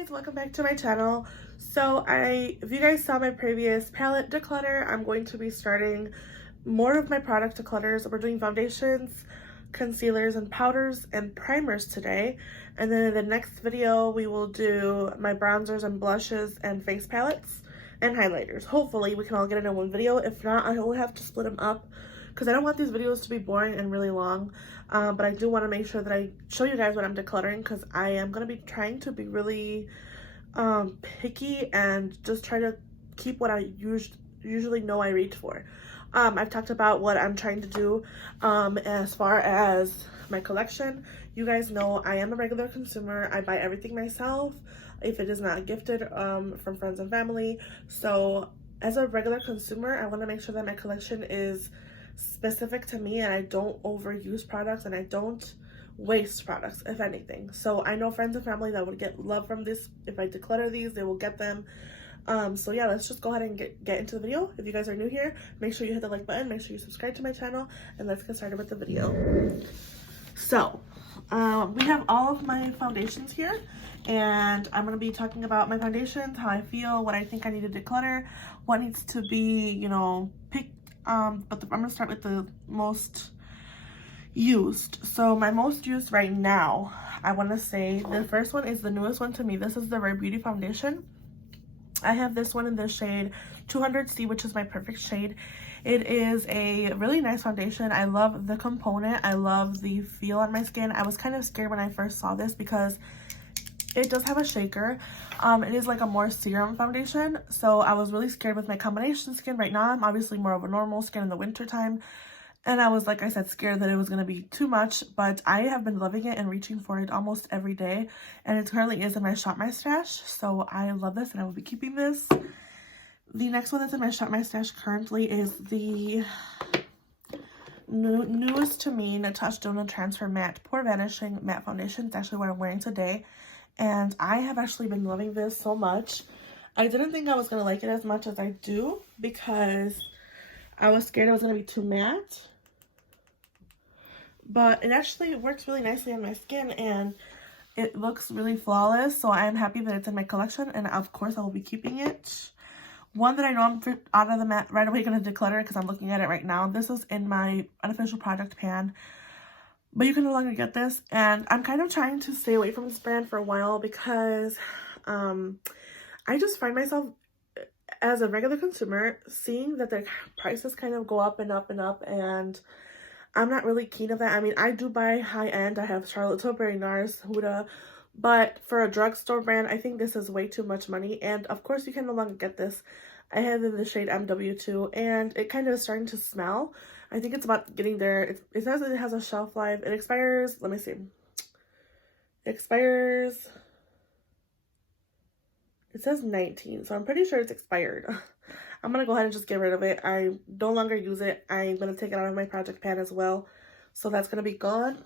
guys, welcome back to my channel. So if you guys saw my previous palette declutter, I'm going to be starting more of my product declutters. We're doing foundations, concealers, and powders and primers today. And then in the next video, we will do my bronzers and blushes and face palettes and highlighters. Hopefully we can all get into one video. If not, I will have to split them up because I don't want these videos to be boring and really long. But I do want to make sure that I show you guys what I'm decluttering, because I am going to be trying to be really picky and just try to keep what I usually know I reach for. I've talked about what I'm trying to do as far as my collection. You guys know I am a regular consumer. I buy everything myself if it is not gifted from friends and family. So as a regular consumer, I want to make sure that my collection is specific to me and I don't overuse products and I don't waste products, if anything. So I know friends and family that would get love from this. If I declutter these, they will get them. So yeah, let's just go ahead and get into the video. If you guys are new here, make sure you hit the like button, make sure you subscribe to my channel, and let's get started with the video. So we have all of my foundations here, and I'm going to be talking about my foundations, how I feel, what I think I need to declutter, what needs to be, you know, picked. I'm going to start with the most used. So my most used right now, I want to say the first one is the newest one to me. This is the Rare Beauty foundation. I have this one in the shade 200C, which is my perfect shade. It is a really nice foundation. I love the component. I love the feel on my skin. I was kind of scared when I first saw this because it does have a shaker. It is like a more serum foundation, so I was really scared with my combination skin. Right now I'm obviously more of a normal skin in the winter time, and I was, like I said, scared that it was going to be too much, but I have been loving it and reaching for it almost every day, and it currently is in my Shop My Stash, so I love this and I will be keeping this. The next one that's in my Shop My Stash currently is the newest to me Natasha Denona Transfer Matte Pore Vanishing Matte Foundation. It's actually what I'm wearing today, and I have actually been loving this so much. I didn't think I was going to like it as much as I do because I was scared it was going to be too matte. But it actually works really nicely on my skin and it looks really flawless. So I'm happy that it's in my collection, and of course I will be keeping it. One that I know I'm out of the matte right away going to declutter because I'm looking at it right now. This is in my unofficial product pan, but you can no longer get this, and I'm kind of trying to stay away from this brand for a while because I just find myself as a regular consumer seeing that their prices kind of go up and up and up, and I'm not really keen of that. I mean, I do buy high-end. I have Charlotte Tilbury, NARS, Huda, but for a drugstore brand, I think this is way too much money, and of course you can no longer get this. I have it in the shade MW2, and it kind of is starting to smell. I think it's about getting there. It says it has a shelf life. It expires, let me see. It expires, it says 19, so I'm pretty sure it's expired. I'm going to go ahead and just get rid of it. I no longer use it. I'm going to take it out of my project pan as well. So that's going to be gone.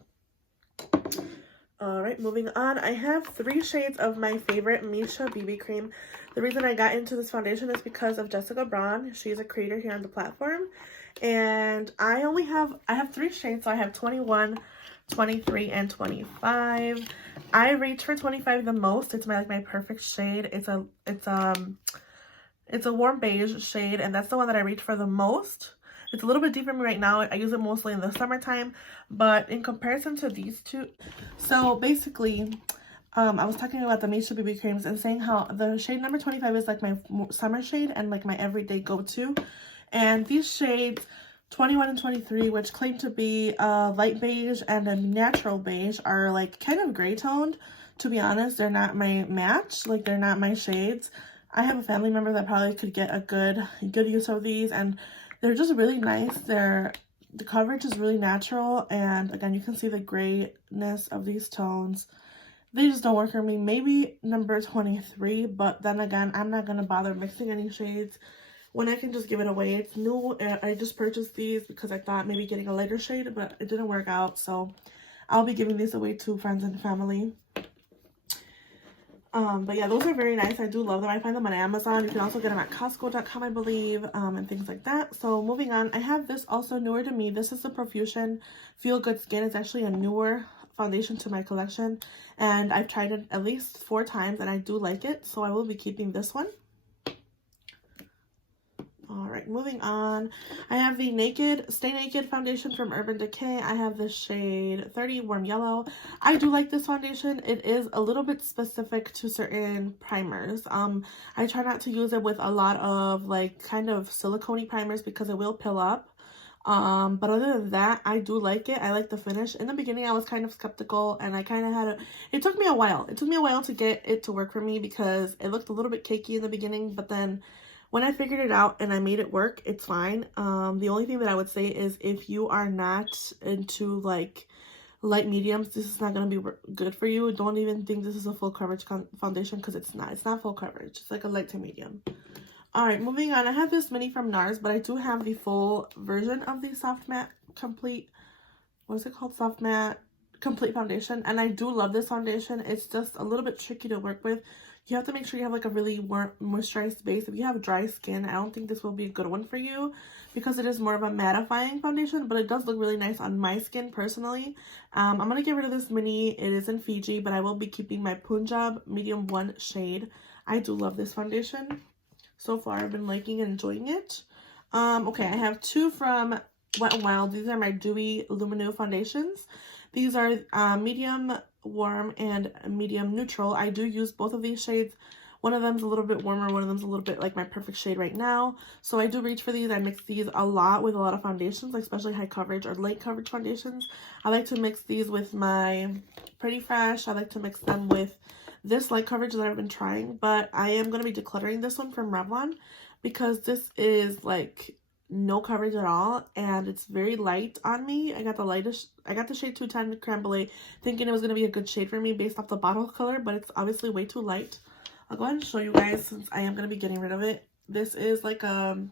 Alright, moving on. I have 3 shades of my favorite Misha BB cream. The reason I got into this foundation is because of Jessica Braun. She's a creator here on the platform. And I have 3 shades, so I have 21, 23, and 25. I reach for 25 the most. It's my perfect shade. It's a warm beige shade, and that's the one that I reach for the most. It's a little bit deep for me right now. I use it mostly in the summertime, but in comparison to these two, so basically I was talking about the Misha BB creams and saying how the shade number 25 is like my summer shade and like my everyday go-to. And these shades 21 and 23, which claim to be a light beige and a natural beige, are like kind of gray toned. To be honest, they're not my match. Like, they're not my shades. I have a family member that probably could get a good use of these, and they're just really nice. The coverage is really natural, and again, you can see the grayness of these tones. They just don't work for me. Maybe number 23, but then again, I'm not going to bother mixing any shades when I can just give it away. It's new. I just purchased these because I thought maybe getting a lighter shade, but it didn't work out, so I'll be giving these away to friends and family. But yeah, those are very nice. I do love them. I find them on Amazon. You can also get them at Costco.com, I believe, and things like that. So moving on, I have this also newer to me. This is the Profusion Feel Good Skin. It's actually a newer foundation to my collection, and I've tried it at least 4 times and I do like it, so I will be keeping this one. Alright, moving on. I have the Stay Naked foundation from Urban Decay. I have the shade 30 Warm Yellow. I do like this foundation. It is a little bit specific to certain primers. I try not to use it with a lot of like kind of silicone-y primers because it will pill up. But other than that, I do like it. I like the finish. In the beginning, I was kind of skeptical, and I kind of had it took me a while. It took me a while to get it to work for me because it looked a little bit cakey in the beginning, but then when I figured it out and I made it work, it's fine. The only thing that I would say is if you are not into like light mediums, this is not going to be good for you. Don't even think this is a full coverage foundation because it's not. It's not full coverage. It's like a light to medium. Alright, moving on. I have this mini from NARS, but I do have the full version of the Soft Matte Complete, what is it called? Soft Matte Complete Foundation. And I do love this foundation. It's just a little bit tricky to work with. You have to make sure you have like a really moisturized base. If you have dry skin, I don't think this will be a good one for you because it is more of a mattifying foundation, but it does look really nice on my skin personally. I'm going to get rid of this mini. It is in Fiji, but I will be keeping my Punjab Medium 1 shade. I do love this foundation. So far, I've been liking and enjoying it. Okay, I have 2 from Wet n Wild. These are my Dewy Lumineux foundations. These are medium warm and medium neutral. I do use both of these shades. One of them's a little bit warmer, one of them's a little bit like my perfect shade right now. So I do reach for these. I mix these a lot with a lot of foundations, like especially high coverage or light coverage foundations. I like to mix these with my Pretty Fresh. I like to mix them with this light coverage that I've been trying, but I am going to be decluttering this one from Revlon because this is like no coverage at all and it's very light on me. I got the shade 210 Creme Brulee thinking it was going to be a good shade for me based off the bottle color, but it's obviously way too light. I'll go ahead and show you guys since I am going to be getting rid of it. This is like a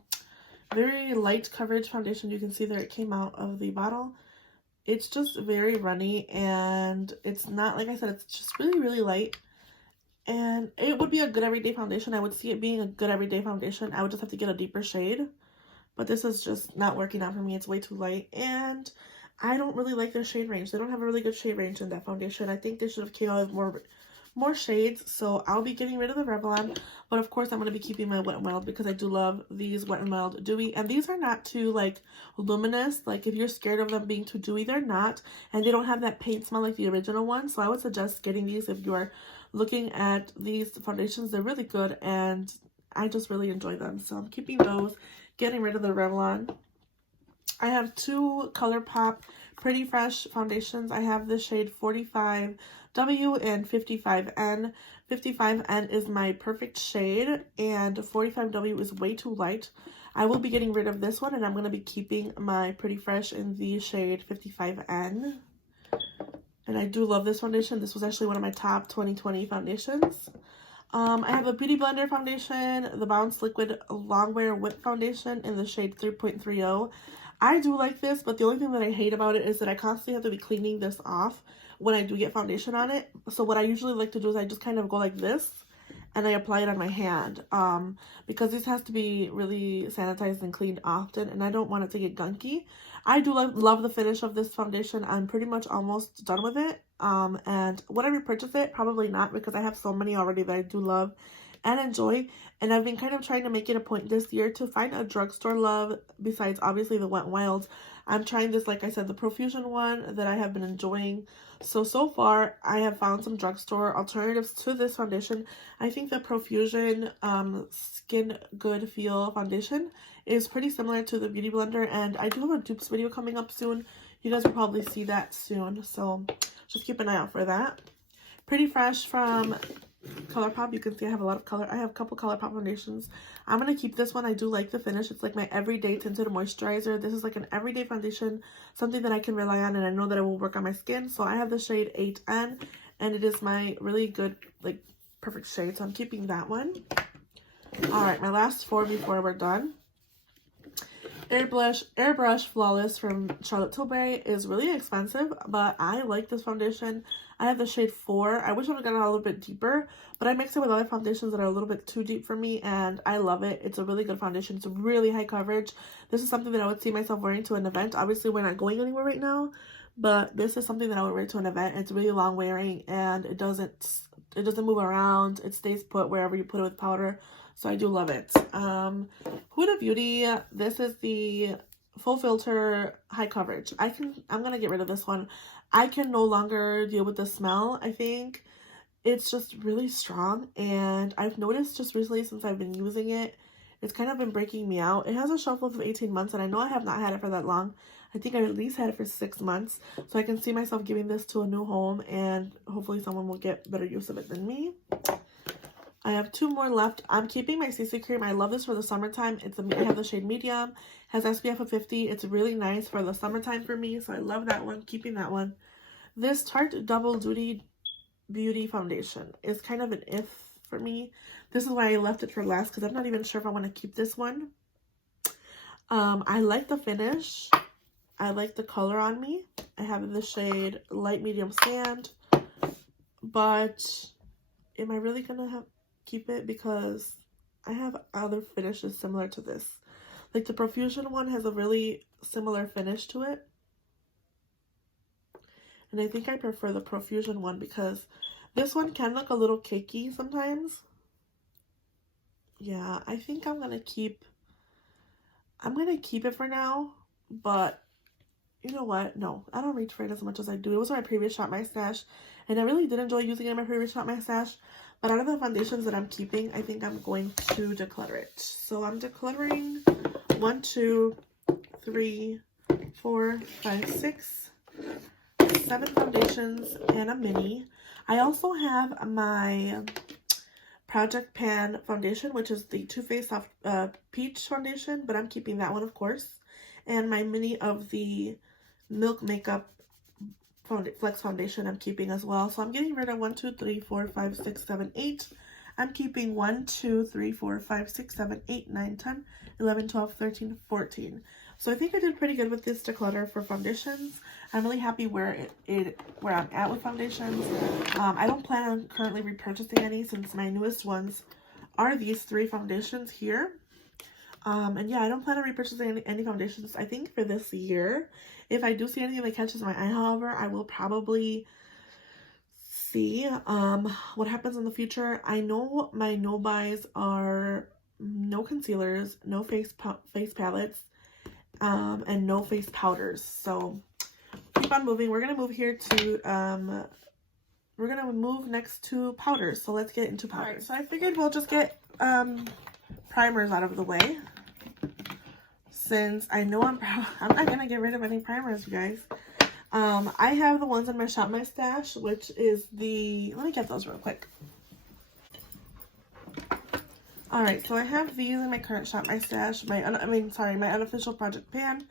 very light coverage foundation. You can see there it came out of the bottle. It's just very runny and it's not, like I said, it's just really, really light. And it would be a good everyday foundation. I would see it being a good everyday foundation. I would just have to get a deeper shade. But this is just not working out for me. It's way too light. And I don't really like their shade range. They don't have a really good shade range in that foundation. I think they should have came out with more shades. So I'll be getting rid of the Revlon. But of course, I'm going to be keeping my Wet n Wild because I do love these Wet n Wild Dewy. And these are not too like luminous. Like if you're scared of them being too dewy, they're not. And they don't have that paint smell like the original one. So I would suggest getting these if you're looking at these foundations. They're really good and I just really enjoy them. So I'm keeping those, getting rid of the Revlon. I have 2 ColourPop Pretty Fresh foundations. I have the shade 45W and 55N. 55N is my perfect shade and 45W is way too light. I will be getting rid of this one and I'm going to be keeping my Pretty Fresh in the shade 55N. And I do love this foundation. This was actually one of my top 2020 foundations. I have a Beauty Blender foundation, the Bounce Liquid Longwear Whip Foundation in the shade 3.30. I do like this, but the only thing that I hate about it is that I constantly have to be cleaning this off when I do get foundation on it. So what I usually like to do is I just kind of go like this and I apply it on my hand because this has to be really sanitized and cleaned often and I don't want it to get gunky. I do love the finish of this foundation. I'm pretty much almost done with it. And would I repurchase it? Probably not because I have so many already that I do love and enjoy. And I've been kind of trying to make it a point this year to find a drugstore love besides obviously the Wet n Wild. I'm trying this, like I said, the Profusion one that I have been enjoying. So far, I have found some drugstore alternatives to this foundation. I think the Profusion Skin Good Feel foundation is pretty similar to the Beauty Blender. And I do have a dupes video coming up soon. You guys will probably see that soon. So just keep an eye out for that. Pretty Fresh from ColourPop. You can see I have a lot of color. I have a couple ColourPop foundations. I'm going to keep this one. I do like the finish. It's like my everyday tinted moisturizer. This is like an everyday foundation, something that I can rely on and I know that it will work on my skin. So I have the shade 8N and it is my really good, like perfect shade. So I'm keeping that one. All right, my last 4 before we're done. Airbrush Flawless from Charlotte Tilbury is really expensive, but I like this foundation. I have the shade 4. I wish I would have gotten a little bit deeper, but I mixed it with other foundations that are a little bit too deep for me, and I love it. It's a really good foundation. It's really high coverage. This is something that I would see myself wearing to an event. Obviously, we're not going anywhere right now, but this is something that I would wear to an event. It's really long wearing, and it doesn't move around. It stays put wherever you put it with powder, so I do love it. Huda Beauty, this is the full filter high coverage. I'm gonna get rid of this one. I can no longer deal with the smell. I think it's just really strong, and I've noticed just recently since I've been using it, it's kind of been breaking me out. It has a shelf life of 18 months, and I know I have not had it for that long. I think I at least had it for 6 months, so I can see myself giving this to a new home, and hopefully someone will get better use of it than me. I have 2 more left. I'm keeping my CC cream. I love this for the summertime. I have the shade medium, has SPF of 50. It's really nice for the summertime for me, so I love that one. Keeping that one. This Tarte Double Duty Beauty foundation is kind of an if for me. This is why I left it for last, because I'm not even sure if I want to keep this one. I like the finish. I like the color on me. I have the shade light medium sand, but am I really gonna keep it? Because I have other finishes similar to this. Like the Profusion one has a really similar finish to it, and I think I prefer the Profusion one because this one can look a little cakey sometimes. Yeah, I think I'm gonna keep it for now, but you know what? No, I don't reach for it as much as I do. It was my previous Shop My Stash, and I really did enjoy using it in my previous Shop My Stash. But out of the foundations that I'm keeping, I think I'm going to declutter it. So I'm decluttering 1, 2, 3, 4, 5, 6, 7 foundations and a mini. I also have my Project Pan foundation, which is the Too Faced Soft Peach foundation, but I'm keeping that one, of course. And my mini of the Milk Makeup Flex foundation I'm keeping as well. So I'm getting rid of 1, 2, 3, 4, 5, 6, 7, 8. I'm keeping 1, 2, 3, 4, 5, 6, 7, 8, 9, 10, 11, 12, 13, 14. So I think I did pretty good with this declutter for foundations. I'm really happy where I'm at with foundations. I don't plan on currently repurchasing any, since my newest ones are these 3 foundations here. And yeah, I don't plan on repurchasing any foundations, I think, for this year. If I do see anything that catches my eye, however, I will probably see what happens in the future. I know my no buys are no concealers, no face palettes, and no face powders. So keep on moving. We're gonna move here to we're gonna move next to powders. So let's get into powders. Right, so I figured we'll just get primers out of the way, since I know I'm not gonna get rid of any primers, you guys. I have the ones in my Shop My Stash, which is the, let me get those real quick. Alright, so I have these in my current Shop My Stash, my unofficial Project Pan.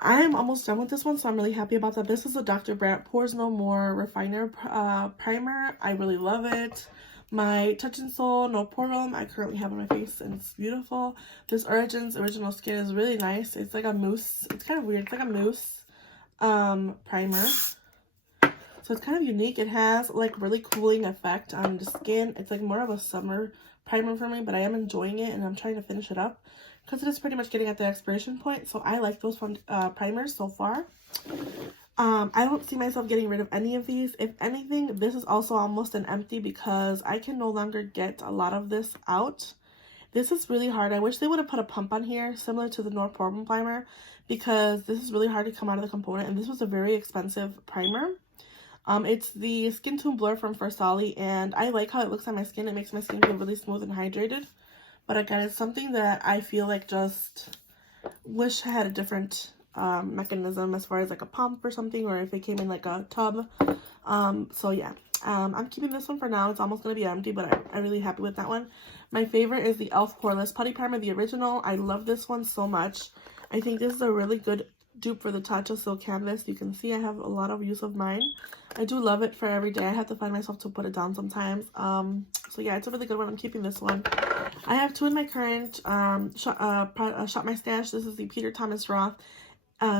I'm almost done with this one, so I'm really happy about that. This is a Dr. Brandt Pores No More Refiner Primer. I really love it. My Touch and Soul No Pore Room I currently have on my face, and it's beautiful. This Origin's Original Skin is really nice. It's like a mousse. It's kind of weird. It's like a mousse primer. So it's kind of unique. It has like really cooling effect on the skin. It's like more of a summer primer for me, but I am enjoying it, and I'm trying to finish it up because it is pretty much getting at the expiration point. So I like those primers so far. I don't see myself getting rid of any of these. If anything, this is also almost an empty because I can no longer get a lot of this out. This is really hard. I wish they would have put a pump on here similar to the No Pore Room primer, because this is really hard to come out of the component, and this was a very expensive primer. It's the Skin Tone Blur from Versali, and I like how it looks on my skin. It makes my skin feel really smooth and hydrated. But again, it's something that I feel like just wish I had a different mechanism as far as like a pump or something, or if it came in like a tub. So yeah, I'm keeping this one for now. It's almost going to be empty, but I'm really happy with that one. My favorite is the e.l.f. Poreless Putty Primer, the original. I love this one so much. I think this is a really good dupe for the Tatcha Silk Canvas. You can see I have a lot of use of mine. I do love it for every day. I have to find myself to put it down sometimes. So yeah, it's a really good one. I'm keeping this one. I have 2 in my current Shop My Stash. This is the Peter Thomas Roth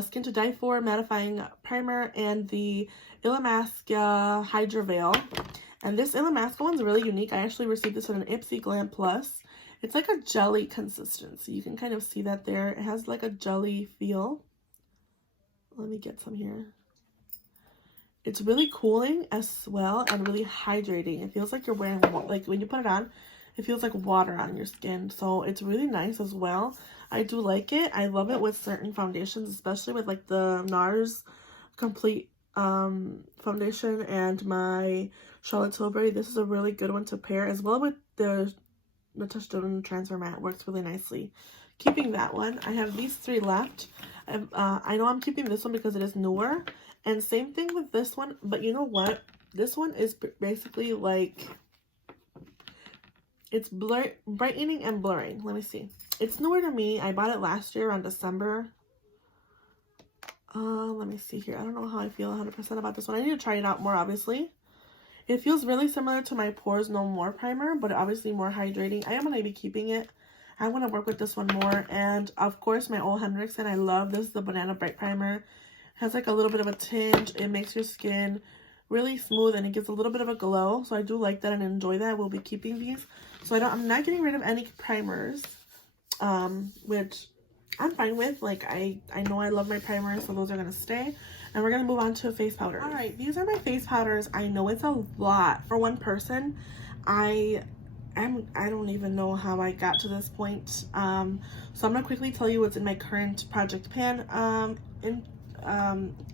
Skin to Die For Mattifying Primer and the Illamasqua Hydra Veil. And this Illamasqua one's really unique. I actually received this in an Ipsy Glam Plus. It's like a jelly consistency. You can kind of see that there. It has like a jelly feel. Let me get some here. It's really cooling as well and really hydrating. It feels like you're wearing, like when you put it on, it feels like water on your skin. So it's really nice as well. I do like it. I love it with certain foundations, especially with like the NARS Complete foundation and my Charlotte Tilbury. This is a really good one to pair as well with the Natasha Denona Transfer Matte. Works really nicely. Keeping that one. I have these 3 left. I know I'm keeping this one because it is newer. And same thing with this one, but you know what? This one is basically like, it's brightening and blurring. Let me see. It's newer to me. I bought it last year around December. Let me see here. I don't know how I feel 100% about this one. I need to try it out more, obviously. It feels really similar to my Pores No More primer, but obviously more hydrating. I am going to be keeping it. I'm going to work with this one more. And, of course, my Ole Henriksen. I love this. The Banana Bright Primer. Has like a little bit of a tinge. It makes your skin really smooth and it gives a little bit of a glow. So I do like that and enjoy that. We'll be keeping these. So I'm not getting rid of any primers, which I'm fine with. Like I know I love my primers, so those are gonna stay. And we're gonna move on to face powder. All right, these are my face powders. I know it's a lot for one person. I don't even know how I got to this point. So I'm gonna quickly tell you what's in my current project pan.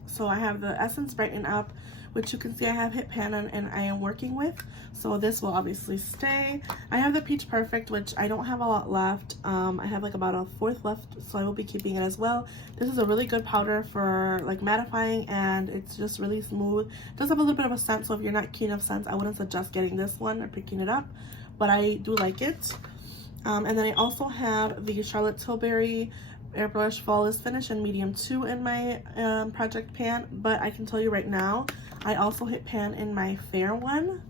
So I have the Essence Brighten Up, which you can see I have hit pan on and I am working with. So this will obviously stay. I have the Peach Perfect, which I don't have a lot left. I have like about a 1/4 left, so I will be keeping it as well. This is a really good powder for like mattifying and it's just really smooth. It does have a little bit of a scent, so if you're not keen of scents, I wouldn't suggest getting this one or picking it up, but I do like it. And then I also have the Charlotte Tilbury Airbrush Flawless Finish in medium 2 in my project pan, but I can tell you right now I also hit pan in my fair one.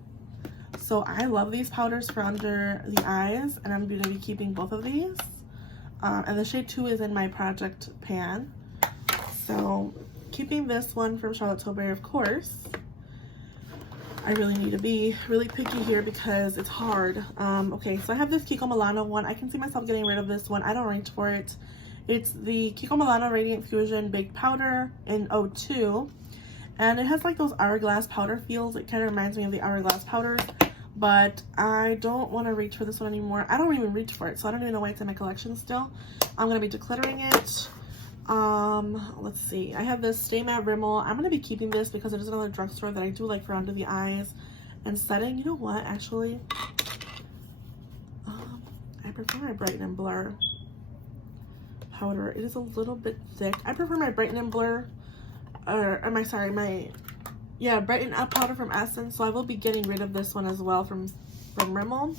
So I love these powders for under the eyes and I'm going to be keeping both of these. And the shade 2 is in my project pan. So keeping this one from Charlotte Tilbury, of course. I really need to be really picky here because it's hard. Okay, so I have this Kiko Milano one. I can see myself getting rid of this one. I don't reach for it. It's the Kiko Milano Radiant Fusion Big Powder in 02. And it has like those hourglass powder feels. It kind of reminds me of the hourglass powders. But I don't want to reach for this one anymore. I don't even reach for it, so I don't even know why it's in my collection still. I'm going to be decluttering it. Let's see. I have this Stay Matte Rimmel. I'm going to be keeping this because it is another drugstore that I do like for under the eyes and setting. You know what, actually? I prefer my Brighten and Blur powder. It is a little bit thick. I prefer my Brighten and Blur, Brighten Up powder from Essence. So I will be getting rid of this one as well from Rimmel.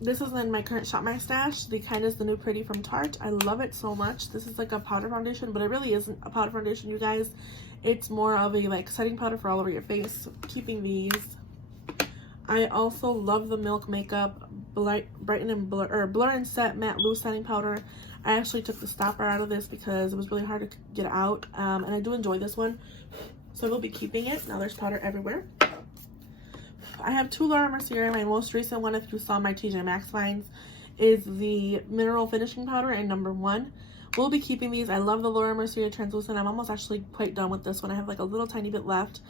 This is in my current Shop My Stash, the Kindness the New Pretty from Tarte. I love it so much. This is like a powder foundation, but it really isn't a powder foundation, you guys. It's more of a like setting powder for all over your face. So keeping these. I also love the Milk Makeup Brighten and Blur and Set Matte Loose Setting Powder. I actually took the stopper out of this because it was really hard to get out, and I do enjoy this one, so I will be keeping it. Now there's powder everywhere. I have 2 Laura Mercier. My most recent one, if you saw my TJ Maxx finds, is the Mineral Finishing Powder in number 1. We'll be keeping these. I love the Laura Mercier Translucent. I'm almost actually quite done with this one. I have like a little tiny bit left,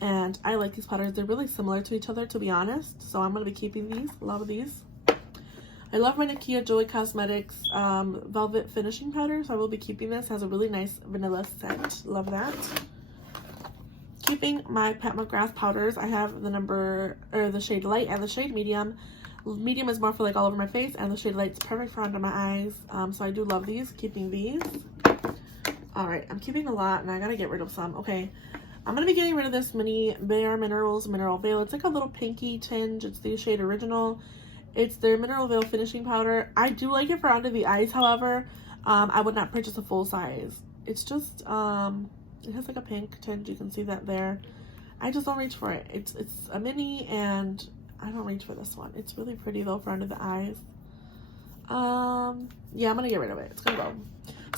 and I like these powders. They're really similar to each other, to be honest, so I'm going to be keeping these. Love these. I love my Nakia Joy Cosmetics Velvet Finishing Powder, so I will be keeping this. It has a really nice vanilla scent. Love that. Keeping my Pat McGrath powders. I have the shade Light and the shade Medium. Medium is more for like all over my face, and the shade Light's perfect for under my eyes. So I do love these. Keeping these. Alright, I'm keeping a lot, and I gotta get rid of some. Okay, I'm gonna be getting rid of this mini Bare Minerals Mineral Veil. It's like a little pinky tinge. It's the shade Original. It's their Mineral Veil Finishing Powder. I do like it for under the eyes, however. I would not purchase a full size. It's just, it has like a pink tinge. You can see that there. I just don't reach for it. It's a mini, and I don't reach for this one. It's really pretty, though, for under the eyes. Yeah, I'm going to get rid of it. It's going to go.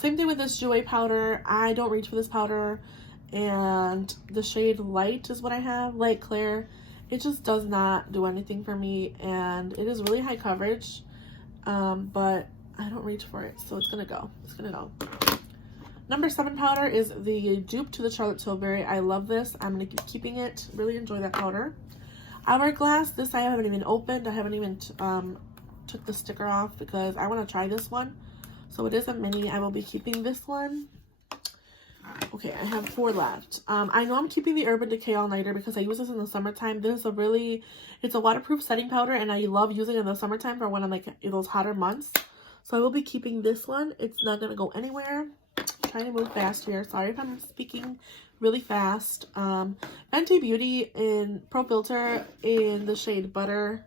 Same thing with this Jouer powder. I don't reach for this powder. And the shade Light is what I have. Light Clear. It just does not do anything for me, and it is really high coverage, but I don't reach for it, so it's gonna go. It's gonna go. Number 7 powder is the dupe to the Charlotte Tilbury. I love this. I'm going to keep keeping it. Really enjoy that powder. Hourglass, this I haven't even opened. I haven't even took the sticker off because I want to try this one. So it is a mini. I will be keeping this one. Okay, I have 4 left. I know I'm keeping the Urban Decay All Nighter because I use this in the summertime. This is it's a waterproof setting powder, and I love using it in the summertime for when I'm like in those hotter months. So I will be keeping this one. It's not going to go anywhere. I'm trying to move fast here. Sorry if I'm speaking really fast. Fenty Beauty in Pro Filter in the shade Butter.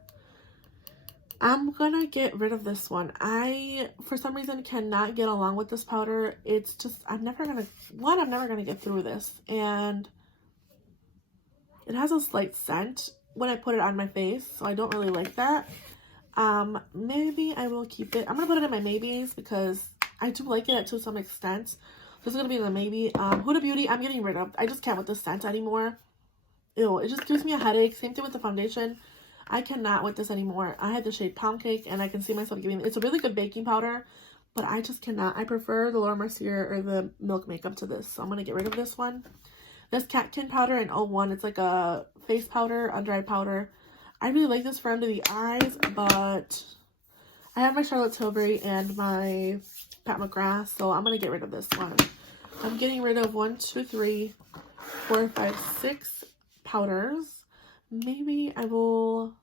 I'm gonna get rid of this one. I, for some reason, cannot get along with this powder. It's just, I'm never gonna get through this. And it has a slight scent when I put it on my face, so I don't really like that. Maybe I will keep it. I'm gonna put it in my maybes because I do like it to some extent. This is gonna be in the maybe. Huda Beauty, I'm getting rid of. I just can't with this scent anymore. Ew, it just gives me a headache. Same thing with the foundation. I cannot with this anymore. I had the shade Pound Cake, and I can see myself giving it's a really good baking powder, but I just cannot. I prefer the Laura Mercier or the Milk Makeup to this, so I'm going to get rid of this one. This Catkin powder in 01, it's like a face powder, under eye powder. I really like this for under the eyes, but I have my Charlotte Tilbury and my Pat McGrath, so I'm going to get rid of this one. I'm getting rid of 1, 2, 3, 4, 5, 6 powders. Maybe I will...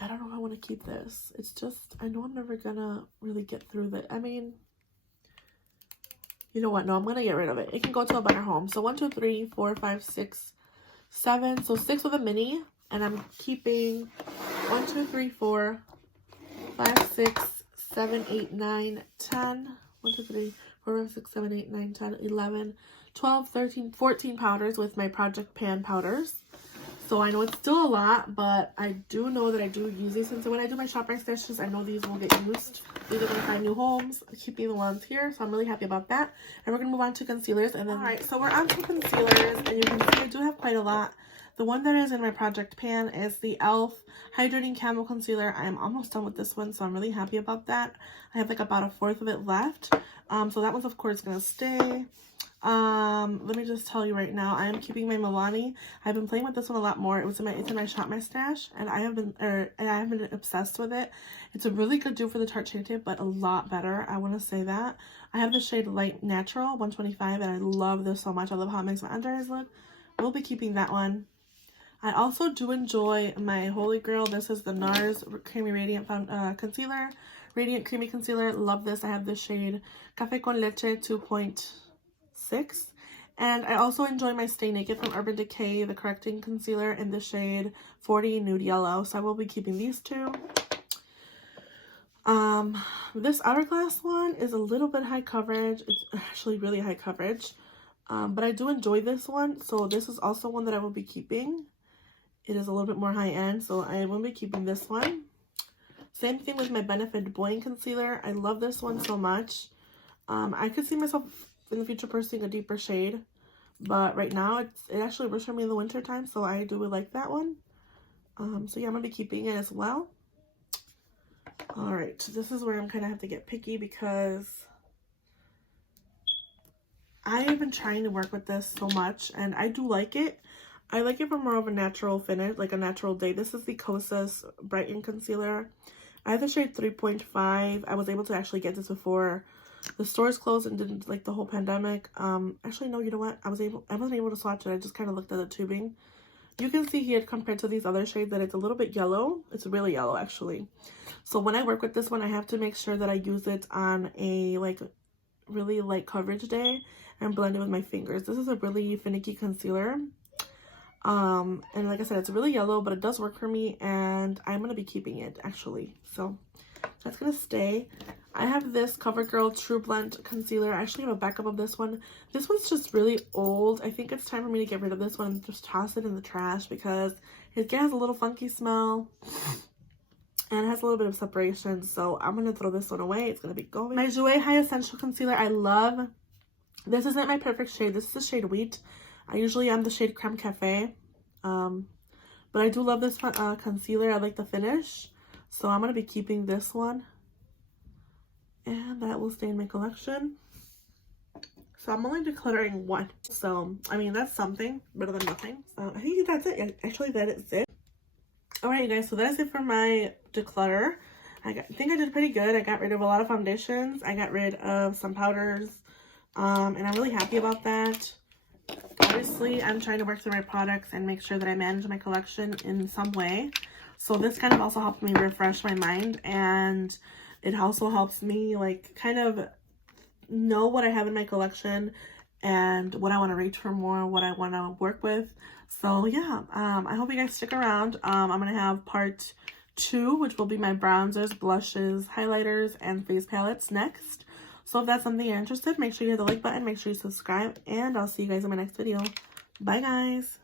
I don't know if I want to keep this. It's just, I know I'm never gonna really get through that. I mean, you know what? No, I'm gonna get rid of it. It can go to a better home. So 1, 2, 3, 4, 5, 6, 7. So 6 with a mini. And I'm keeping 1, 2, 3, 4, 5, 6, 7, 8, 9, 10. 1, 2, 3, 4, 5, 6, 7, 8, 9, 10, 11, 12, 13, 14 powders with my Project Pan powders. So I know it's still a lot, but I do know that I do use these. And so when I do my ShopRite stashes, I know these will get used. These are going to find new homes, keeping the ones here. So I'm really happy about that. And we're going to move on to concealers. And then, alright, so we're on to concealers. And you can see I do have quite a lot. The one that is in my Project Pan is the e.l.f. Hydrating Camo Concealer. I am almost done with this one, so I'm really happy about that. I have like about a fourth of it left. So that one's of course going to stay. Let me just tell you right now, I am keeping my Milani. I've been playing with this one a lot more. It's in my Shop My Stash, and I have been obsessed with it. It's a really good dupe for the Tarte Shade Tape, but a lot better. I want to say that. I have the shade Light Natural 125, and I love this so much. I love how it makes my under eyes look. We'll be keeping that one. I also do enjoy my Holy Grail. This is the NARS Creamy Radiant Concealer. Radiant Creamy Concealer. Love this. I have the shade Café con Leche 2.6. And I also enjoy my Stay Naked from Urban Decay, the correcting concealer in the shade 40 Nude Yellow. So I will be keeping these two. This Hourglass one is a little bit high coverage. It's actually really high coverage. But I do enjoy this one. So this is also one that I will be keeping. It is a little bit more high end, so I will be keeping this one. Same thing with my Benefit Buoyant Concealer. I love this one so much. I could see myself in the future pursuing a deeper shade, but right now it actually works for me in the winter time, so I do like that one. So yeah, I'm gonna be keeping it as well. All right, this is where I'm kind of have to get picky because I have been trying to work with this so much, and I do like it. I like it for more of a natural finish, like a natural day. This is the Kosas Brighten Concealer. I have the shade 3.5. I was able to actually get this before the stores closed and didn't like the whole pandemic. Actually, no, you know what? I wasn't able to swatch it. I just kind of looked at the tubing. You can see here compared to these other shades that it's a little bit yellow. It's really yellow actually. So when I work with this one, I have to make sure that I use it on a like really light coverage day and blend it with my fingers. This is a really finicky concealer. And like I said, it's really yellow, but it does work for me, and I'm gonna be keeping it actually. So that's gonna stay. I have this CoverGirl True Blend Concealer. I actually have a backup of this one. This one's just really old. I think it's time for me to get rid of this one and just toss it in the trash because it has a little funky smell and it has a little bit of separation. So I'm gonna throw this one away. It's gonna be going. My Jouer High Essential Concealer. I love. This isn't my perfect shade. This is the shade Wheat. I usually am the shade Creme Cafe, but I do love this concealer. I like the finish, so I'm going to be keeping this one, and that will stay in my collection. So I'm only decluttering one. So, I mean, that's something better than nothing. So I think that's it. Actually, that is it. Alright, guys, so that's it for my declutter. I think I did pretty good. I got rid of a lot of foundations. I got rid of some powders. And I'm really happy about that. Obviously, I'm trying to work through my products and make sure that I manage my collection in some way. So this kind of also helped me refresh my mind, and it also helps me like kind of know what I have in my collection and what I want to reach for more, what I want to work with. So yeah, I hope you guys stick around. I'm going to have part 2, which will be my bronzers, blushes, highlighters, and face palettes next. So if that's something you're interested, make sure you hit the like button, make sure you subscribe, and I'll see you guys in my next video. Bye, guys.